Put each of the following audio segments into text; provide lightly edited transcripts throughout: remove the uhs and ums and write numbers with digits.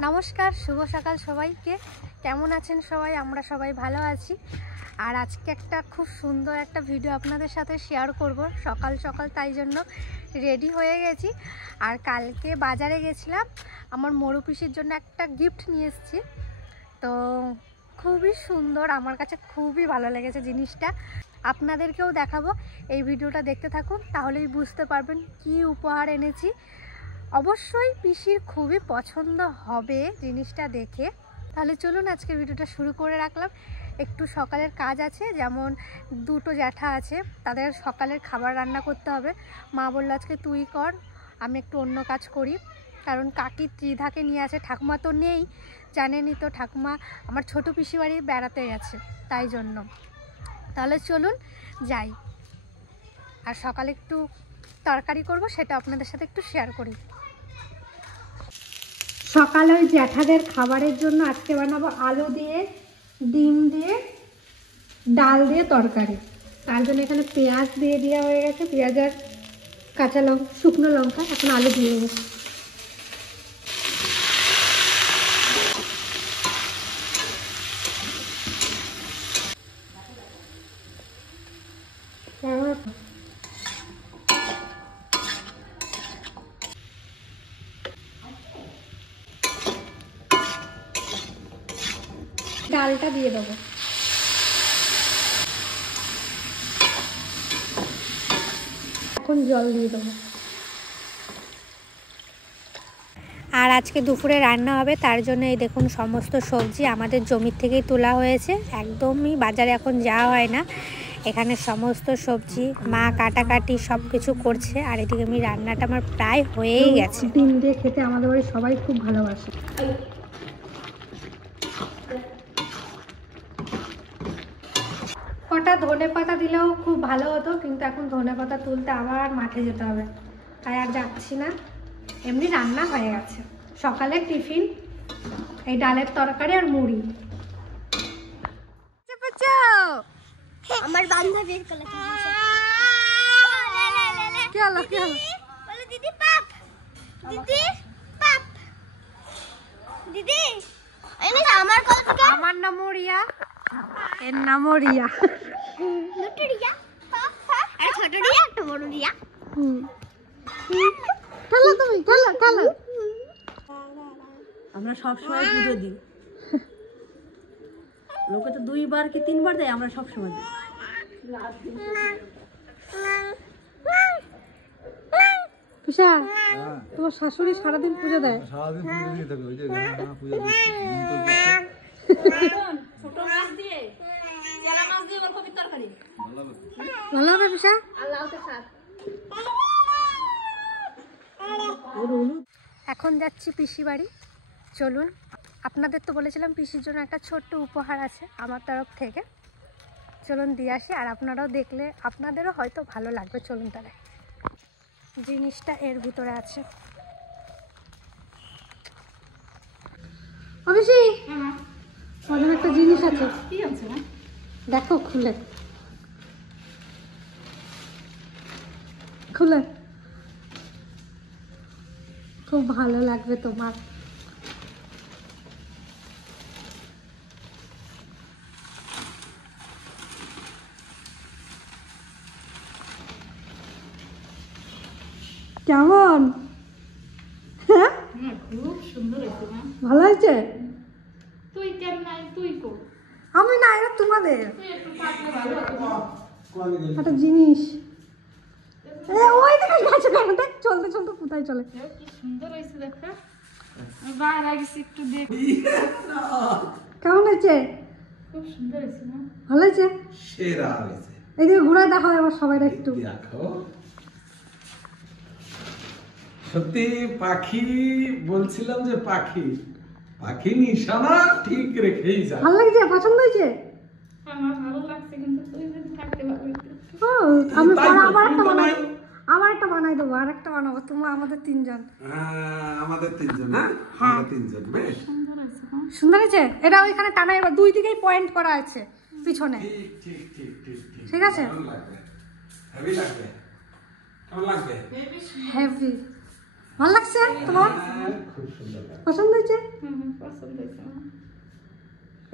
নমস্কার, শুভ সকাল সবাইকে। কেমন আছেন সবাই? আমরা সবাই ভালো আছি। আর আজকে একটা খুব সুন্দর একটা ভিডিও আপনাদের সাথে শেয়ার করব সকাল সকাল, তাই জন্য রেডি হয়ে গেছি। আর কালকে বাজারে গেছিলাম, আমার মরু পিসির জন্য একটা গিফট নিয়ে এসেছি। তো খুবই সুন্দর, আমার কাছে খুবই ভালো লেগেছে জিনিসটা। আপনাদেরকেও দেখাবো, এই ভিডিওটা দেখতে থাকুন, তাহলেই বুঝতে পারবেন কি উপহার এনেছি। অবশ্যই পিসির খুবই পছন্দ হবে জিনিসটা দেখে। তাহলে চলুন আজকে ভিডিওটা শুরু করে রাখলাম। একটু সকালের কাজ আছে, যেমন দুটো জ্যাঠা আছে, তাদের সকালের খাবার রান্না করতে হবে। মা বললো আজকে তুই কর, আমি একটু অন্য কাজ করি, কারণ কাকি ত্রিধাকে নিয়ে আছে। ঠাকুমা তো নেই, জানেনই তো, ঠাকুমা আমার ছোটো পিসি বাড়ি বেড়াতে গেছে, তাই জন্য। তাহলে চলুন যাই। আর সকালে একটু তরকারি করব, সেটা আপনাদের সাথে একটু শেয়ার করি। সকালে ওই জ্যাঠাদের খাবারের জন্য আজকে বানাবো আলু দিয়ে, ডিম দিয়ে, ডাল দিয়ে তরকারি। তার জন্য এখানে পেঁয়াজ দিয়ে দেওয়া হয়ে গেছে, পেঁয়াজ আর কাঁচা লঙ্কা, শুকনো লঙ্কা। এখন আলু দিয়ে দেবো। ডালটা দিয়ে দেবো। এখন জল দিয়ে দেবো। আর আজকে দুপুরে রান্না হবে, তার জন্য এই দেখুন সমস্ত সবজি আমাদের জমির থেকেই তোলা হয়েছে। একদমই বাজারে এখন যাওয়া হয় না। এখানে সমস্ত সবজি মা কাটাকাটি সব কিছু করছে। আর এদিকে আমি রান্নাটা আমার প্রায় হয়েই গেছে। ডিম দিয়ে খেতে আমাদের বাড়ি সবাই খুব ভালোবাসে। কটা ধনে পাতা দিলেও খুব ভালো হতো, কিন্তু এখন ধনে পাতা তুলতে আবার মাঠে যেতে হবে, তাই আর যাচ্ছি না। এমনি রান্না হয়ে গেছে। সকালে টিফিন এই ডালের তরকারি আর মুড়ি। আমার বান্ধবীর কোলে কি হলো কি হলো? বলে দিদি পাপ, দিদি পাপ, দিদি এই না আমার কোলে থেকে। আমার নাম রিয়া, এর নামও রিয়া। দুটো রিয়া, পাপ পাপ, একটা ছোট রিয়া একটা বড় রিয়া। খেলো তুমি, খেলো খেলো। আমরা সবসময় পুজো দিই। লোকে তো 2 বার কি 3 বার দেয়, আমরা সবসময় দিই। পিসা, তোমার শাশুড়ি সারাদিন পুজো দেয়? সারাদিন পুজো দিয়ে থাকে, ওই যে পুজো ছোট মাছ দিয়ে, চেলা মাছ দিয়ে ওলকপির তরকারি ভালো হবে পিসা। এখন যাচ্ছি পিসি বাড়ি। চলুন, আপনাদের তো বলেছিলাম পিসির জন্য একটা ছোট্ট উপহার আছে আমার তরফ থেকে। চলুন দিয়ে আসি, আর আপনারাও দেখলে আপনাদেরও হয়তো ভালো লাগবে। চলুন তাহলে। জিনিসটা এর ভিতরে আছে। অবশ্যি ওখানে একটা জিনিস আছে, দেখো খুলে খুলে, খুব ভালো লাগবে তোমার। কেমন? হ্যাঁ, খুব সুন্দর হয়েছে। ভালো হয়েছে। তুই কেন নাই, তুই কর। আমি না, এটা তোমাদের তুই একটু পাতলে ভালো হতো। একটা জিনিস। ওই দেখো গাছে কাঁটা চলতে চলতে কোথায় চলে। কি সুন্দর হয়েছে দেখা। আমি বাইরে গেছি একটু দেখ। কেমন হয়েছে? খুব সুন্দর হয়েছে না? ভালো হয়েছে, সেরা হয়েছে। এইদিকে ঘুরে দেখাও এবার সবাই একটু। দেখো, সত্যি পাখি বলছিলাম যে পাখি পাখি নিশানা ঠিক রেখেই যায়। ভালো লাগছে, পছন্দ হয়েছে? আমার ভালো লাগছে, কিন্তু তুই যদি থাকতে পারবি। ও, আমি তাই তো, আবার একটা তুমি তো বানাই, নাই। আবার একটা বানাই দেবো, আর একটা বানাবো। তোমার আমাদের 3 জন। আমাদের 3 জন, হ্যাঁ আমরা 3 জন। বেশ সুন্দর হয়েছে না? সুন্দর হয়েছে। এটা ওইখানে টানা, এবার দুই দিকেই পয়েন্ট করা আছে পিছনে। ঠিক ঠিক ঠিক ঠিক ঠিক আছে, কেমন লাগবে? হেভি লাগবে, কেমন লাগবে? হেভি। ভালো লাগছে তোমার? খুব সুন্দর লাগে। পছন্দ হয়েছে? পছন্দ হয়েছে আমার।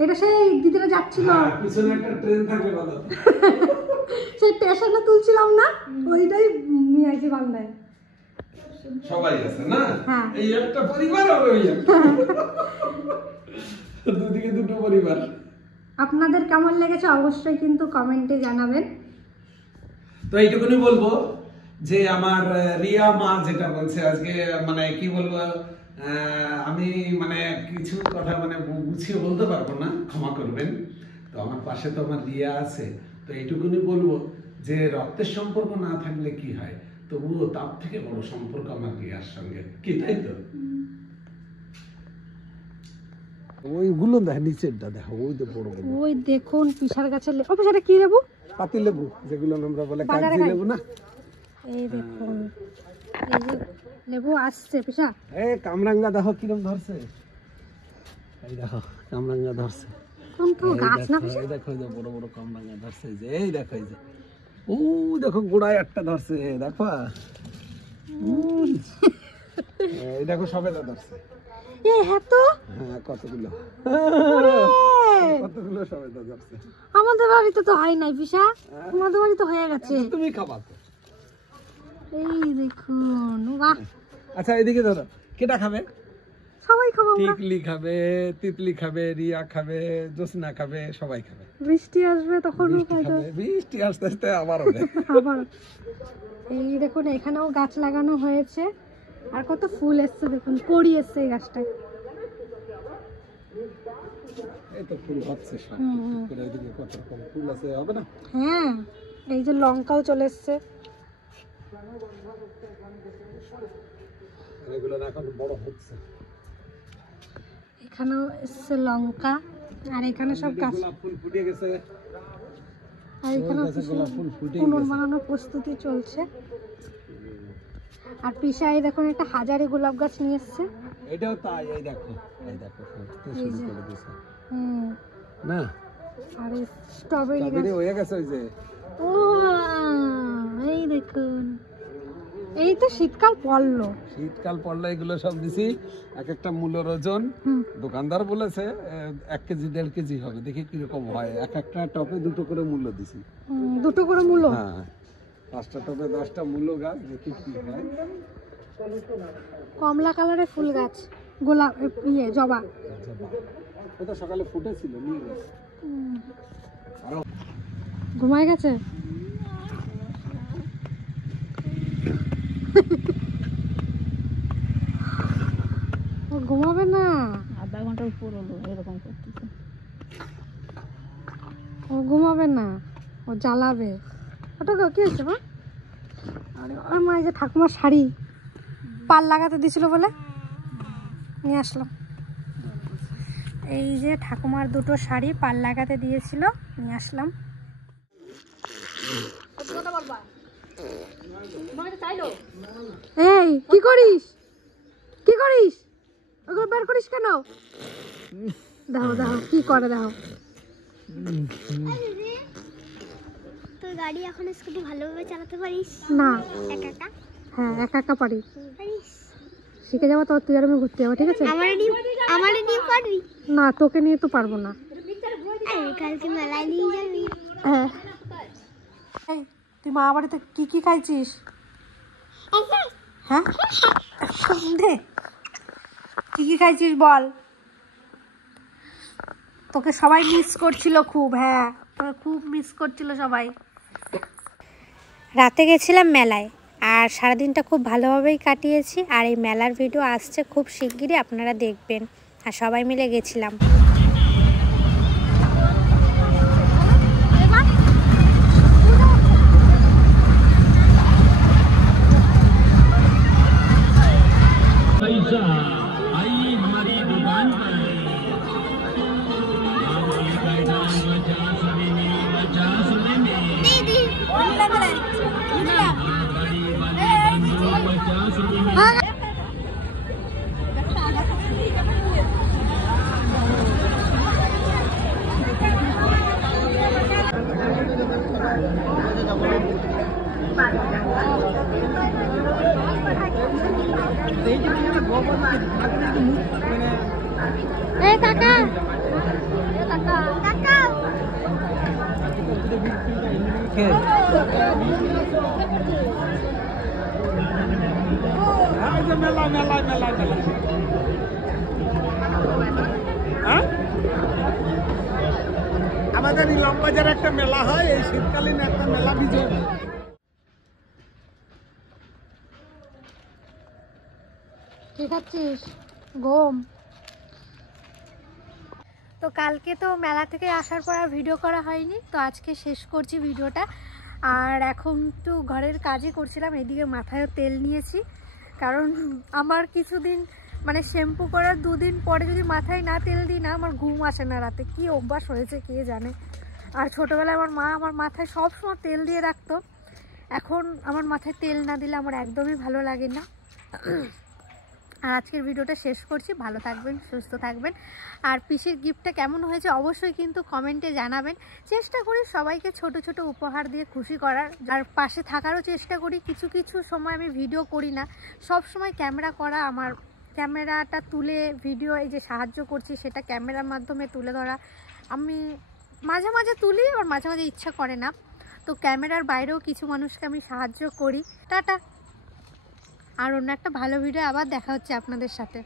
এটা সেই দিদিরা যাচ্ছিল, পিছনে একটা ট্রেন থাকে ভালো। সেই স্টেশনে তুলছিলাম না, ওইটাই নিয়ে আসি বাংলায়। সবাই আছে না? হ্যাঁ। এই একটা পরিবার হবে ওই একটা। দুদিকে দুটো পরিবার। আপনাদের কেমন লেগেছে অবশ্যই কিন্তু কমেন্টে জানাবেন। তো এইটুকুনি বলবো যে আমার রিয়া মা যেটা বলছে আজকে, মানে কি বলবো, আমি মানে কিছু কথা মানে গুছিয়ে বলতে পারবো না, ক্ষমা করবেন। তো আমার পাশে তো আমার রিয়া আছে, তো এইটুকুনি বলবো যে রক্তের সম্পর্ক না থাকলে কি হয়, তবুও তার থেকে বড় সম্পর্ক আমার রিয়ার সঙ্গে, কি তাই তো? ওইগুলো দেখ, নিচেরটা দেখো, ওই তো বড় বড় ওই দেখুন পিসার গাছের ও পিসাটা কি লেবু? পাতি লেবু, যেগুলো আমরা বলে বাজারে কাগজি খাই। লেবু না? এই দেখুন, এই যে লেবু আসছে পিসা। এই কামরাঙ্গা দেখো কিরম ধরছে, এই দেখো কামরাঙ্গা ধরছে। কোন কোন এই গাছ না দেখো, পিসা? এই দেখো, এই যে বড় বড় কামরাঙ্গা ধরছে, এই যে এই দেখো, এই যে ও দেখো গোড়ায় একটা ধরছে, দেখো এই দেখো সবেদা ধরছে। এ হ্যাঁ তো, হ্যাঁ কতগুলো কতগুলো সবেদা ধরছে। আমাদের বাড়িতে তো হয় নাই পিসা, তোমাদের বাড়িতে হয়ে গেছে। তুমি খাবা তো। এই দেখুন, বাহ, আচ্ছা এদিকে ধরো, কেটা খাবে? সবাই খাবো আমরা। টিকলি খাবে, তিতলি খাবে, রিয়া খাবে, জোসনা খাবে, সবাই খাবে। বৃষ্টি আসবে তখন বৃষ্টি খাবে, বৃষ্টি আস্তে আস্তে আবার হবে। আবার এই দেখুন এখানেও গাছ লাগানো হয়েছে, আর কত ফুল এসছে দেখুন, কড়ি এসছে এই গাছটায়। এই তো ফুল হচ্ছে সব, করে এদিকে কত রকম ফুল আছে, হবে না? হ্যাঁ, এই যে লঙ্কাও চলে এসছে। এগুলো এখন বড় হচ্ছে। এখানেও এসছে লঙ্কা, আর এখানে সব গাছ, গোলাপ ফুল ফুটে গেছে, আর এখানে গাছে গোলাপ ফুল ফুটে পুনর গেছে। বানানোর প্রস্তুতি চলছে। আর পিসা এই দেখুন একটা হাজারি গোলাপ গাছ নিয়ে এসছে। এটাও তাই, এই দেখো, এই দেখো ফুটতে এই শুরু যে। করে দিয়েছে না, না? আর এই স্ট্রবেরি গাছ, স্ট্রবেরি হয়ে গেছে ওই যে। ও এই দেখুন, এই তো শীতকাল পড়লো। শীতকাল পড়লে এগুলো সব দিছি, এক একটা মূল্যর ওজন দোকানদার বলেছে 1 কেজি 1.5 কেজি হবে, দেখি কিরকম হয়। এক একটা টপে 2টো করে মূল্য দিছি। দুটো করে মূলো। হ্যাঁ, 5টা টপে 10টা মূল্য গাছ, দেখি কি হয়। কমলা কালারের ফুল গাছ, গোলাপ জবা। ওটা সকালে ফুটেছিল, নিয়ে গেছে। আরো ঘুমায় গেছে। ও ঘুমাবে না, আধা ঘন্টার উপর হলো এরকম করতেছে। ও ঘুমাবে না, ও জ্বালাবে। ওটা কি হয়েছে মা? আরে ওর মা, এই যে ঠাকুমার শাড়ি পাল লাগাতে দিছিল বলে নিয়ে আসলাম। এই যে ঠাকুমার দুটো শাড়ি পাল লাগাতে দিয়েছিল, নিয়ে আসলাম। এই কি করিস, কি করিস, ওগুলো বের করিস কেন? দেখো দেখো কি করে, দেখো। তোর গাড়ি এখন স্কুটি ভালোভাবে চালাতে পারিস না, একা একা? হ্যাঁ একা একা পারি, পারিস? শিখে যাবো তো, তুই আর আমি ঘুরতে যাবো, ঠিক আছে? আমারে নিয়ে পারবি? না, তোকে নিয়ে তো পারবো না। আরে কালকে মেলায় নিয়ে যাবি? হ্যাঁ। এই, তুই মা বাড়িতে কি কি খাইছিস? হ্যাঁ, দে, কি কি খাইছিস বল। তোকে সবাই মিস করছিল খুব, হ্যাঁ তোকে খুব মিস করছিল সবাই। রাতে গেছিলাম মেলায়, আর সারাদিনটা খুব ভালোভাবেই কাটিয়েছি। আর এই মেলার ভিডিও আসছে খুব শিগগিরই, আপনারা দেখবেন। আর সবাই মিলে গেছিলাম। কে মেলা মেলা মেলা মেলা হ্যাঁ আমাদের ইলামবাজারে একটা মেলা হয় এই শীতকালীন একটা মেলা বিজয় কি খাচ্ছিস? গম। তো কালকে তো মেলা থেকে আসার পর আর ভিডিও করা হয়নি, তো আজকে শেষ করছি ভিডিওটা। আর এখন একটু ঘরের কাজই করছিলাম, এদিকে মাথায়ও তেল নিয়েছি, কারণ আমার কিছুদিন মানে শ্যাম্পু করার 2 দিন পরে যদি মাথায় না তেল দিই না, আমার ঘুম আসে না রাতে, কি অভ্যাস হয়েছে কে জানে। আর ছোটোবেলায় আমার মা আমার মাথায় সবসময় তেল দিয়ে রাখতো, এখন আমার মাথায় তেল না দিলে আমার একদমই ভালো লাগে না। আর আজকের ভিডিওটা শেষ করছি, ভালো থাকবেন, সুস্থ থাকবেন। আর পিসির গিফটটা কেমন হয়েছে অবশ্যই কিন্তু কমেন্টে জানাবেন। চেষ্টা করি সবাইকে ছোট ছোট উপহার দিয়ে খুশি করার, আর পাশে থাকারও চেষ্টা করি। কিছু কিছু সময় আমি ভিডিও করি না, সব সময় ক্যামেরা করা, আমার ক্যামেরাটা তুলে ভিডিও এই যে সাহায্য করছি সেটা ক্যামেরার মাধ্যমে তুলে ধরা। আমি মাঝে মাঝে তুলি, আর মাঝে মাঝে ইচ্ছা করে না, তো ক্যামেরার বাইরেও কিছু মানুষকে আমি সাহায্য করি। টাটা। আর অন্য একটা ভালো ভিডিও আবার দেখা হচ্ছে আপনাদের সাথে।